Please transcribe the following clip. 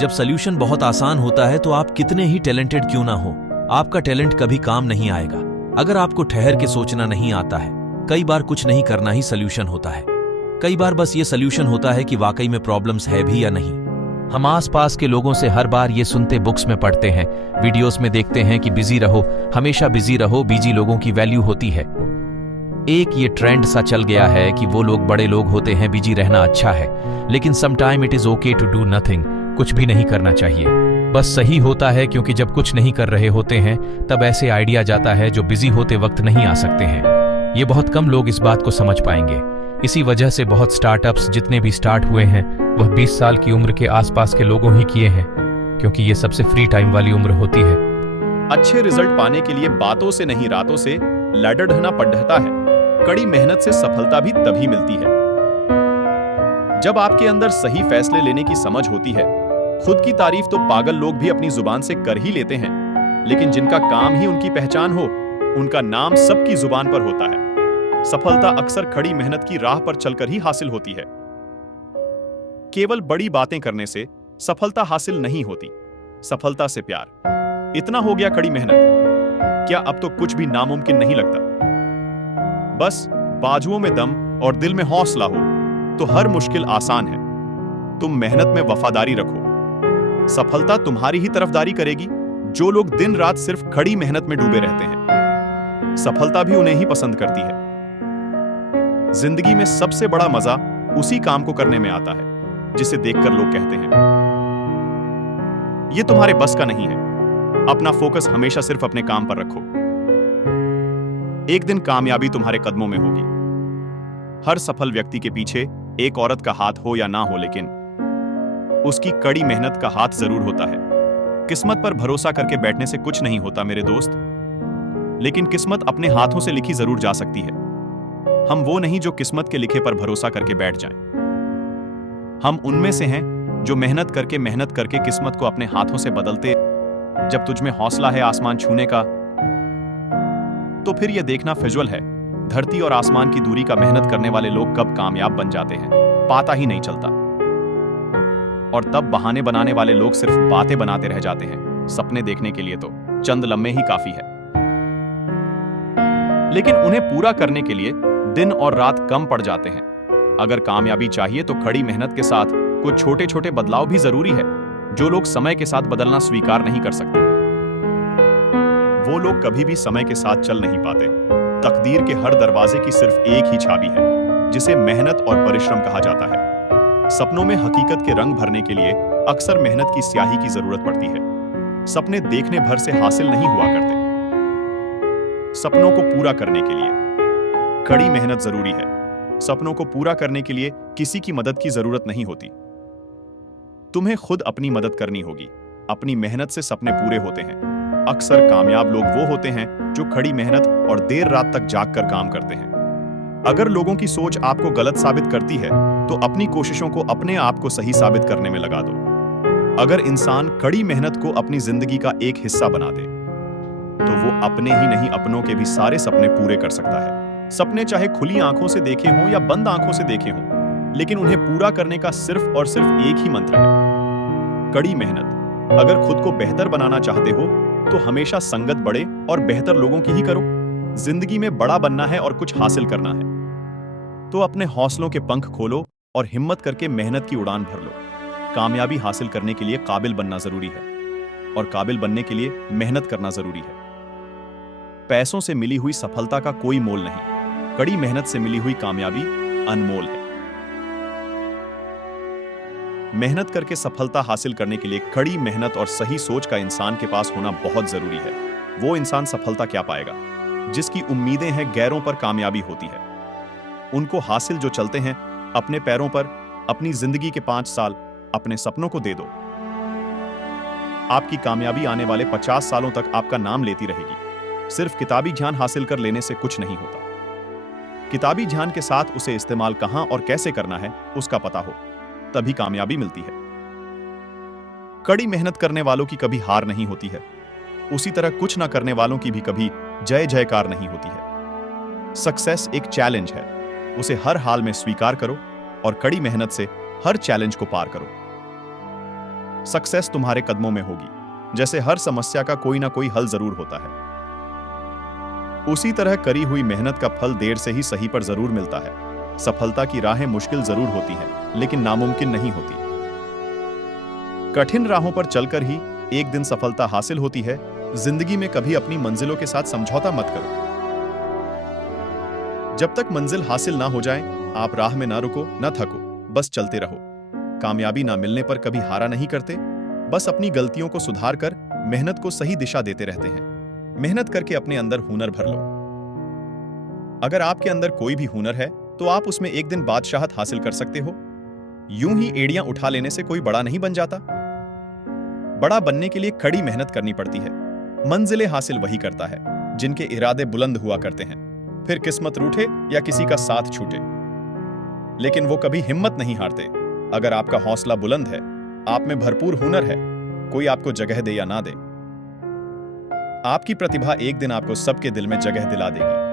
जब सॉल्यूशन बहुत आसान होता है तो आप कितने ही टैलेंटेड क्यों ना हो, आपका टैलेंट कभी काम नहीं आएगा अगर आपको ठहर के सोचना नहीं आता है। कई बार कुछ नहीं करना ही सॉल्यूशन होता है। कई बार बस ये सॉल्यूशन होता है कि वाकई में प्रॉब्लम्स है भी या नहीं। हम आसपास के लोगों से हर बार ये सुनते, बुक्स में पढ़ते हैं, वीडियोस में देखते हैं कि बिजी रहो, हमेशा बिजी रहो, बिजी लोगों की वैल्यू होती है। एक ये ट्रेंड सा चल गया है कि वो लोग बड़े लोग होते हैं, बिजी रहना अच्छा है, लेकिन sometime it is okay to do nothing, कुछ भी नहीं करना चाहिए। बस सही होता है, क्योंकि जब कुछ नहीं कर रहे होते हैं तब ऐसे आइडिया जाता है जो बिजी होते वक्त नहीं आ सकते हैं। ये बहुत कम लोग इस बात को समझ पाएंगे। इसी वजह से बहुत स्टार्टअप्स जितने भी स्टार्ट हुए हैं वह 20 साल की उम्र के आसपास के लोगों ही किए हैं, क्योंकि ये सबसे फ्री टाइम वाली उम्र होती है। अच्छे रिजल्ट पाने के लिए बातों से नहीं रातों से लड़ ढना पढ़ता है। कड़ी मेहनत से सफलता भी तभी मिलती है जब आपके अंदर सही फैसले लेने की समझ होती है। खुद की तारीफ तो पागल लोग भी अपनी जुबान से कर ही लेते हैं, लेकिन जिनका काम ही उनकी पहचान हो, उनका नाम सबकी जुबान पर होता है। सफलता अक्सर खड़ी मेहनत की राह पर चलकर ही हासिल होती है। केवल बड़ी बातें करने से सफलता हासिल नहीं होती। सफलता से प्यार। इतना हो गया कड़ी मेहनत, क्या अब तो कुछ भी नामुमकिन नहीं लगता। बस बाजुओं में दम और दिल में हौसला हो तो हर मुश्किल आसान है। तुम मेहनत में वफादारी रखो, सफलता तुम्हारी ही तरफदारी करेगी। जो लोग दिन रात सिर्फ खड़ी मेहनत में डूबे रहते हैं, सफलता भी उन्हें ही पसंद करती है। जिंदगी में सबसे बड़ा मजा उसी काम को करने में आता है जिसे देखकर लोग कहते हैं यह तुम्हारे बस का नहीं है। अपना फोकस हमेशा सिर्फ अपने काम पर रखो। एक दिन कामयाबी तुम्हारे कदमों में होगी। हर सफल व्यक्ति के पीछे एक औरत का हाथ हो या ना हो, लेकिन उसकी कड़ी मेहनत का हाथ जरूर होता है। किस्मत पर भरोसा करके बैठने से कुछ नहीं होता मेरे दोस्त, लेकिन किस्मत अपने हाथों से लिखी जरूर जा सकती है। हम वो नहीं जो किस्मत के लिखे पर भरोसा करके बैठ जाएं। हम उनमें से हैं जो मेहनत करके किस्मत को अपने हाथों से बदलते। जब तुझ में हौसला है आसमान छूने का, तो फिर यह देखना फिजुअल है धरती और आसमान की दूरी का। मेहनत करने वाले लोग कब कामयाब बन जाते हैं पता ही नहीं चलता, और तब बहाने बनाने वाले लोग सिर्फ बातें बनाते रह जाते हैं। सपने देखने के लिए तो चंद लम्हे ही काफी है, लेकिन उन्हें पूरा करने के लिए दिन और रात कम पड़ जाते हैं। अगर कामयाबी चाहिए तो खड़ी मेहनत के साथ कुछ छोटे छोटे बदलाव भी जरूरी है, जो लोग समय के साथ बदलना स्वीकार नहीं कर सकते। वो लोग कभी भी समय के साथ चल नहीं पाते। तकदीर के हर दरवाजे की सिर्फ एक ही चाबी है, जिसे मेहनत और परिश्रम कहा जाता है। सपनों में हकीकत के रंग भरने के लिए अक्सर मेहनत की स्याही की जरूरत पड़ती है। सपने देखने भर से हासिल नहीं हुआ करते। सपनों को पूरा करने के लिए कड़ी मेहनत जरूरी है। सपनों को पूरा करने के लिए किसी की मदद की जरूरत नहीं होती। तुम्हें खुद अपनी मदद करनी होगी। अपनी मेहनत से सपने पूरे होते हैं। अक्सर कामयाब लोग वो होते हैं जो खड़ी मेहनत और देर रात तक जागकर काम करते हैं। अगर लोगों की सोच आपको गलत साबित करती है तो अपनी कोशिशों को अपने आप को सही साबित करने में लगा दो। अगर इंसान कड़ी मेहनत को अपनी जिंदगी का एक हिस्सा बना दे तो वो अपने ही नहीं अपनों के भी सारे सपने पूरे कर सकता है। सपने चाहे खुली आंखों से देखे हों या बंद आंखों से देखे हों, लेकिन उन्हें पूरा करने का सिर्फ और सिर्फ एक ही मंत्र है, कड़ी मेहनत। अगर खुद को बेहतर बनाना चाहते हो तो हमेशा संगत बड़े और बेहतर लोगों की ही करो। जिंदगी में बड़ा बनना है और कुछ हासिल करना है तो अपने हौसलों के पंख खोलो और हिम्मत करके मेहनत की उड़ान भर लो। कामयाबी हासिल करने के लिए काबिल बनना जरूरी है, और काबिल बनने के लिए मेहनत करना जरूरी है। पैसों से मिली हुई सफलता का कोई मोल नहीं, कड़ी मेहनत से मिली हुई कामयाबी अनमोल है। मेहनत करके सफलता हासिल करने के लिए कड़ी मेहनत और सही सोच का इंसान के पास होना बहुत जरूरी है। वो इंसान सफलता क्या पाएगा जिसकी उम्मीदें हैं गैरों पर कामयाबी होती है। उनको हासिल जो चलते हैं अपने पैरों पर। अपनी जिंदगी के 5 साल अपने सपनों को दे दो। आपकी कामयाबी आने वाले 50 सालों तक आपका नाम लेती रहेगी। सिर्फ किताबी ज्ञान हासिल कर लेने से कुछ नहीं होता। किताबी ज्ञान के साथ उसे इस्तेमाल कहां और कैसे करना है उसका पता हो, तभी कामयाबी मिलती है। कड़ी मेहनत करने वालों की कभी हार नहीं होती है, उसी तरह कुछ ना करने वालों की भी कभी जय जयकार नहीं होती है। सक्सेस एक चैलेंज है, उसे हर हाल में स्वीकार करो और कड़ी मेहनत से हर चैलेंज को पार करो। सक्सेस तुम्हारे कदमों में होगी। जैसे हर समस्या का कोई ना कोई हल जरूर होता है, उसी तरह करी हुई मेहनत का फल देर से ही सही पर जरूर मिलता है। सफलता की राहें मुश्किल जरूर होती है, लेकिन नामुमकिन नहीं होती। कठिन राहों पर चलकर ही एक दिन सफलता हासिल होती है। जिंदगी में कभी अपनी मंजिलों के साथ समझौता मत करो। जब तक मंजिल हासिल ना हो जाए, आप राह में ना रुको, ना थको, बस चलते रहो। कामयाबी ना मिलने पर कभी हारा नहीं करते, बस अपनी गलतियों को सुधार कर मेहनत को सही दिशा देते रहते हैं। मेहनत करके अपने अंदर हुनर भर लो। अगर आपके अंदर कोई भी हुनर है तो आप उसमें एक दिन बादशाहत हासिल कर सकते हो। यूं ही एड़ियां उठा लेने से कोई बड़ा नहीं बन जाता। बड़ा बनने के लिए कड़ी मेहनत करनी पड़ती है। मंजिलें हासिल वही करता है जिनके इरादे बुलंद हुआ करते हैं, फिर किस्मत रूठे या किसी का साथ छूटे, लेकिन वो कभी हिम्मत नहीं हारते। अगर आपका हौसला बुलंद है, आप में भरपूर हुनर है, कोई आपको जगह दे या ना दे, आपकी प्रतिभा एक दिन आपको सबके दिल में जगह दिला देगी।